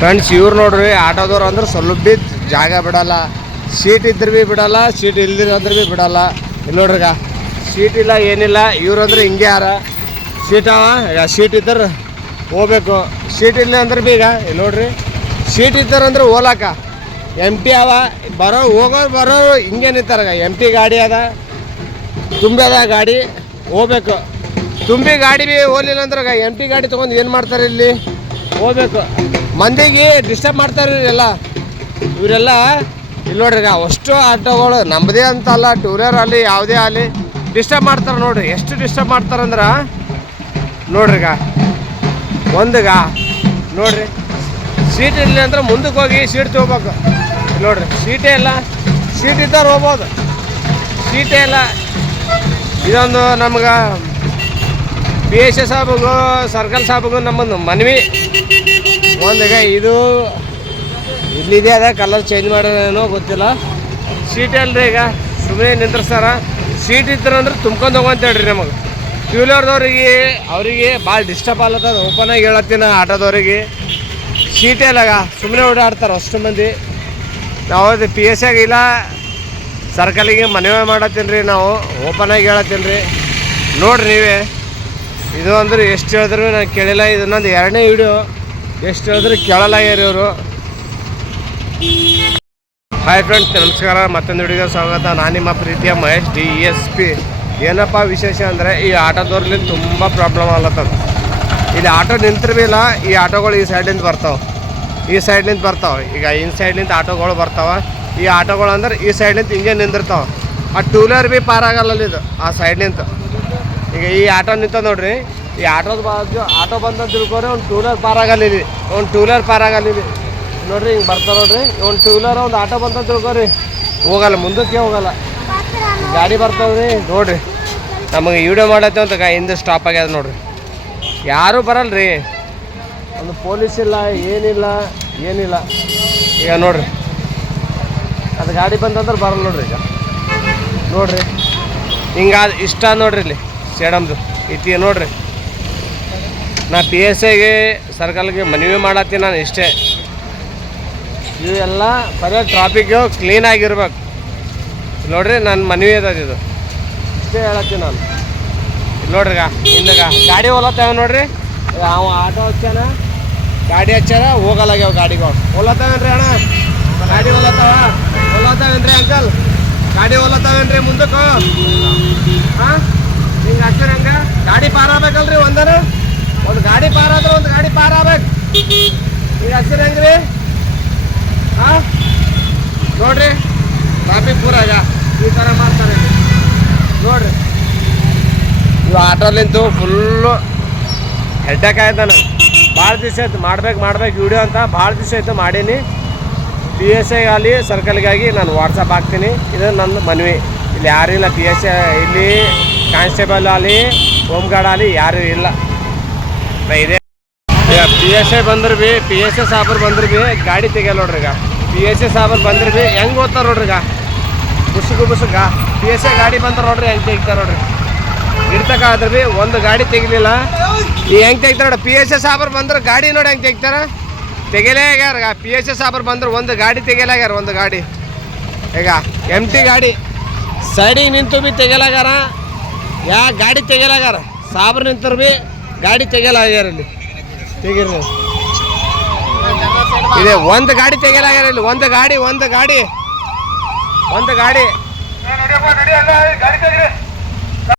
Friends ಇವ್ರು ನೋಡ್ರಿ ಆಟೋದವ್ರು ಅಂದ್ರೆ ಸ್ವಲ್ಪ ಭೀ ಜಾಗ ಬಿಡಲ್ಲ. ಸೀಟ್ ಇದ್ರೆ ಭೀ ಬಿಡಲ್ಲ, ಸೀಟ್ ಇಲ್ದಿರ ಅಂದ್ರೆ ಭೀ ಬಿಡಲ್ಲ. ಇಲ್ಲಿ ನೋಡ್ರಿಗ ಸೀಟ್ ಇಲ್ಲ ಏನಿಲ್ಲ. ಇವ್ರು ಅಂದ್ರೆ ಹಿಂಗೆ ಯಾರ ಸೀಟ್ ಅವ, ಈಗ ಸೀಟ್ ಇದ್ದರೆ ಹೋಗ್ಬೇಕು, ಸೀಟ್ ಇಲ್ಲ ಅಂದ್ರೆ ಭೀ ಈಗ ಇಲ್ಲಿ ನೋಡ್ರಿ ಸೀಟ್ ಇದ್ದಾರಂದ್ರೆ ಓಲಾಕ MP ಅವ. ಹೋಗೋರು ಬರೋರು ಹಿಂಗೆ ನಿಂತಾರ. MP ಗಾಡಿ ಅದ, ತುಂಬಿ ಅದ ಗಾಡಿ ಹೋಗ್ಬೇಕು. ತುಂಬಿ ಗಾಡಿ ಭೀ ಹೋಗ್ಲಿಲ್ಲ ಅಂದ್ರೆ MP ಗಾಡಿ ತೊಗೊಂಡು ಏನು ಮಾಡ್ತಾರೆ ಇಲ್ಲಿ ಹೋಗ್ಬೇಕು. ಮಂದಿಗೆ ಡಿಸ್ಟರ್ಬ್ ಮಾಡ್ತಾರೆ ಇವರೆಲ್ಲ. ಇಲ್ಲಿ ನೋಡ್ರಿ ಅಷ್ಟು ಆಟೋಗಳು ನಮ್ಮದೇ ಅಂತ ಅಲ್ಲ, ಟೂರರ್ ಆಗಲಿ ಯಾವುದೇ ಆಗಲಿ ಡಿಸ್ಟರ್ಬ್ ಮಾಡ್ತಾರೆ ನೋಡ್ರಿ. ಎಷ್ಟು ಡಿಸ್ಟರ್ಬ್ ಮಾಡ್ತಾರಂದ್ರೆ ನೋಡ್ರಿಗ ಒಂದುಗ ನೋಡ್ರಿ ಸೀಟ್ ಇಲ್ಲ ಅಂದ್ರೆ ಮುಂದಕ್ಕೆ ಹೋಗಿ ಸೀಟ್ ತೊಗೋಬೇಕು. ನೋಡ್ರಿ ಸೀಟೇ ಇಲ್ಲ, ಸೀಟ್ ಇದ್ದವ್ರು ಹೋಗ್ಬೋದು, ಸೀಟೇ ಇಲ್ಲ. ಇದೊಂದು ನಮ್ಗೆ PSA ಸಾಹೇಬ್ಗೂ ಸರ್ಕಲ್ ಸಾಹೇಬ್ಗೂ ನಮ್ಮದು ಮನವಿ ಒಂದೀಗ ಇದು ಇಲ್ಲಿದೆ ಅದ ಕಲರ್ ಚೇಂಜ್ ಮಾಡೋದೇನೋ ಗೊತ್ತಿಲ್ಲ. ಸೀಟ್ ಅಲ್ರಿ ಈಗ ಸುಮ್ಮನೆ ನಿಂದ್ರಿಸ್ತಾರ. ಸೀಟ್ ಇದ್ರಂದ್ರೆ ತುಂಬ್ಕೊಂಡು ಹೋಗಂತ ಹೇಳ್ರಿ ನಮಗೆ. ಟೂ ವೀಲರ್ದವ್ರಿಗೆ ಅವರಿಗೆ ಭಾಳ ಡಿಸ್ಟರ್ಬ್ ಆಗ್ಲತ್ತದ. ಓಪನ್ ಆಗಿ ಹೇಳತ್ತೀನಿ ಆಟೋದವ್ರಿಗೆ ಸೀಟೇ ಇಲ್ಲಾಗ ಸುಮ್ಮನೆ ಓಡಾಡ್ತಾರೆ ಅಷ್ಟು ಮಂದಿ. ನಾವು ಅದು PSA ಇಲ್ಲ ಸರ್ಕಲಿಗೆ ಮನವಿ ಮಾಡತ್ತೀನಿ ರೀ, ನಾವು ಓಪನ್ ಆಗಿ ಹೇಳತ್ತೀನಿ ರೀ. ನೋಡ್ರಿ ನೀವೇ ಇದು ಅಂದ್ರೆ ಎಷ್ಟು ಹೇಳಿದ್ರು ನಾನು ಕೇಳಿಲ್ಲ. ಇದು ನಂದು 2ನೇ ವಿಡಿಯೋ. ಎಷ್ಟು ಹೇಳಿದ್ರು ಕೇಳಲಾಗ್ಯಾರ ಇವರು. ಹಾಯ್ ಫ್ರೆಂಡ್ಸ್, ನಮಸ್ಕಾರ. ಮತ್ತೊಂದು ವಿಡಿಯೋಗೆ ಸ್ವಾಗತ. ನಾನು ನಿಮ್ಮ ಪ್ರೀತಿಯ ಮಹೇಶ್ DSP. ಏನಪ್ಪ ವಿಶೇಷ ಅಂದರೆ ಈ ಆಟೋದವ್ರಲ್ಲಿ ತುಂಬ ಪ್ರಾಬ್ಲಮ್ ಆಗ್ಲತ್ತದ. ಇಲ್ಲಿ ಆಟೋ ನಿಂತಿರ್ಬಿಲ್ಲ, ಈ ಆಟೋಗಳು ಈ ಸೈಡ್ಲಿಂದ ಬರ್ತಾವೆ, ಈ ಸೈಡ್ಲಿಂದ ಬರ್ತಾವೆ. ಈಗ ಇನ್ ಸೈಡ್ಲಿಂದ ಆಟೋಗಳು ಬರ್ತಾವೆ. ಈ ಆಟೋಗಳು ಅಂದ್ರೆ ಈ ಸೈಡ್ಲಿಂದ ಹಿಂಗೆ ನಿಂದಿರ್ತಾವೆ. ಆ ಟೂ ವೀಲರ್ ಭೀ ಪಾರಾಗಲ್ಲ ಇದು ಆ ಸೈಡ್ಲಿಂತ. ಈಗ ಈ ಆಟೋ ನಿಂತ ನೋಡ್ರಿ, ಈ ಆಟೋದ ಬಾಜು ಆಟೋ ಬಂದಂತ ತಿಳ್ಕೊರಿ. ಒಂದು ಟೂ ವೀಲರ್ ಪಾರಾಗಲ್ಲ ಇಲ್ಲಿ, ಒಂದು ಟೂ ವೀಲರ್ ಪಾರಾಗಲ್ಲ ಇಲ್ಲಿ ನೋಡ್ರಿ. ಹಿಂಗೆ ಬರ್ತಾವೆ ನೋಡ್ರಿ. ಒಂದು ಟೂ ವೀಲರ್ ಒಂದು ಆಟೋ ಬಂತ ತಿಳ್ಕೊರಿ, ಹೋಗಲ್ಲ, ಮುಂದಕ್ಕೆ ಹೋಗಲ್ಲ. ಗಾಡಿ ಬರ್ತಾವ್ರಿ ನೋಡ್ರಿ. ನಮಗೆ ವಿಡಿಯೋ ಮಾಡತ್ತೆ ಅಂತ ಹಿಂದೆ ಸ್ಟಾಪ್ ಆಗ್ಯದ ನೋಡ್ರಿ. ಯಾರೂ ಬರಲ್ರಿ, ಒಂದು ಪೊಲೀಸ್ ಇಲ್ಲ, ಏನಿಲ್ಲ. ಈಗ ನೋಡ್ರಿ ಅದು ಗಾಡಿ ಬಂತಂದ್ರೆ ಬರಲ್ಲ ನೋಡ್ರಿ. ಈಗ ನೋಡ್ರಿ ಹಿಂಗಾದ ಇಷ್ಟ ನೋಡ್ರಿ. ಇಲ್ಲಿ ಸೇಡಮ್ದು ಐತಿ ನೋಡ್ರಿ. ನಾ PSAಗೆ ಸರ್ಕಲ್ಗೆ ಮನವಿ ಮಾಡತ್ತೀನಿ ನಾನು ಇಷ್ಟೇ. ಇವೆಲ್ಲ ಬರೀ ಟ್ರಾಫಿಕ್ಕು ಕ್ಲೀನಾಗಿರ್ಬೇಕು ನೋಡ್ರಿ. ನನ್ನ ಮನವಿ ಅದ ಇದು, ಇಷ್ಟೇ ಹೇಳತ್ತೀನಿ ನಾನು. ಇಲ್ಲಿ ನೋಡ್ರಿ ಹಿಂದಾಗ ಗಾಡಿ ಹೋಲತ್ತಾವ ನೋಡ್ರಿ. ಅವ ಆಟೋ ಹಚ್ಚಾನ, ಗಾಡಿ ಹಚ್ಚಾರ, ಹೋಗಲ್ಲಾಗ್ಯಾವ ಗಾಡಿಗಳು. ಹೋಲತ್ತಾವೇನ್ರಿ ಅಣ್ಣ? ಗಾಡಿ ಹೋಲತ್ತಾವೇನ್ರಿ ಅಂಕಲ್? ಗಾಡಿ ಹೋಲತ್ತಾವೇನ್ರಿ ಮುಂದಕ್ಕೆ? ಹಾಂ ಹಿಂಗೆ ಹಚ್ಚಾರ ಹಂಗೆ ಗಾಡಿ ಪಾರಾಗಬೇಕಲ್ರಿ. ಒಂದು ಗಾಡಿ ಪಾರಾದ್ರೆ ಒಂದು ಗಾಡಿ ಪಾರಾಗಬೇಕು. ಹಿಂಗೆ ಹಚ್ಚಿರ ಹೆಂಗ್ರಿ? ಹಾಂ ನೋಡ್ರಿ ಟ್ರಾಫಿಕ್ ಪೂರಾಗ ಈ ಥರ ಮಾಡ್ತಾರೆ ನೋಡ್ರಿ. ಇವು ಆಟೋಲಿಂತು ಫುಲ್ಲು ಹೆಡ್ಡಾಕ್ ಆಯ್ತು. ನಾನು ಭಾಳ ದಿವಸ ಆಯ್ತು ಮಾಡ್ಬೇಕು ವಿಡಿಯೋ ಅಂತ ಭಾಳ ದಿವಸ ಆಯಿತು ಮಾಡೀನಿ. PSA ಆಗಲಿ ಸರ್ಕಲ್ಗಾಗಿ ನಾನು ವಾಟ್ಸಪ್ ಹಾಕ್ತೀನಿ. ಇದು ನನ್ನ ಮನವಿ. ಇಲ್ಲಿ ಯಾರೂ ಇಲ್ಲ PSA, ಇಲ್ಲಿ ಕಾನ್ಸ್ಟೇಬಲ್ ಆಗಲಿ ಹೋಮ್ ಗಾರ್ಡ್ ಆಗಲಿ ಯಾರೂ ಇಲ್ಲ. ಇದೆ PSA ಬಂದ್ರೆ ಭೀ PSA ಸಾಬ್ರು ಬಂದ್ರೆ ಭೀ ಗಾಡಿ ತೆಗಿಯಲ್ಲ ನೋಡ್ರಿ. ಈಗ PSA ಸಾಬ್ರು ಬಂದ್ರೆ ಭೀ ಹೆಂಗೆ ಓದ್ತಾರೆ ನೋಡ್ರಿ. ಈಗ ಬುಸುಗ PSA ಗಾಡಿ ಬಂದ್ರೆ ನೋಡ್ರಿ ಹೆಂಗೆ ತೆಗಿತಾರೆ ನೋಡ್ರಿ. ಇರ್ತಕ್ಕಾದ್ರೆ ಭೀ ಒಂದು ಗಾಡಿ ತೆಗಿಲಿಲ್ಲ. ಈಗ ಹೆಂಗೆ ತೆಗಿತಾರೆ ನೋಡಿ. PSA ಸಾಬ್ರು ಬಂದ್ರೆ ಗಾಡಿ ನೋಡಿ ಹೆಂಗೆ ತೆಗಿತಾರೆ. ತೆಗಿಲೇ ಆಗ್ಯಾರ. PSA ಸಾಬ್ರು ಬಂದ್ರೆ ಒಂದು ಗಾಡಿ ತೆಗಿಯಲಾಗ್ಯಾರ. ಒಂದು ಗಾಡಿ ಈಗ MT ಗಾಡಿ ಸೈಡಿಗೆ ನಿಂತು ಭೀ ತೆಗಿಯಲಾಗ್ಯಾರ. ಗಾಡಿ ತೆಗಿಯಲಾಗ್ಯಾರ. ಸಾಬ್ರು ನಿಂತರು ಭೀ ಗಾಡಿ ತೆಗಿಯಲಾಗ್ಯಾರ. ಇಲ್ಲಿ ತೆಗೀರಿ ಇದೆ ಒಂದು ಗಾಡಿ ತೆಗಿಯಲಾಗ್ಯಾರ. ಇಲ್ಲಿ ಒಂದು ಗಾಡಿ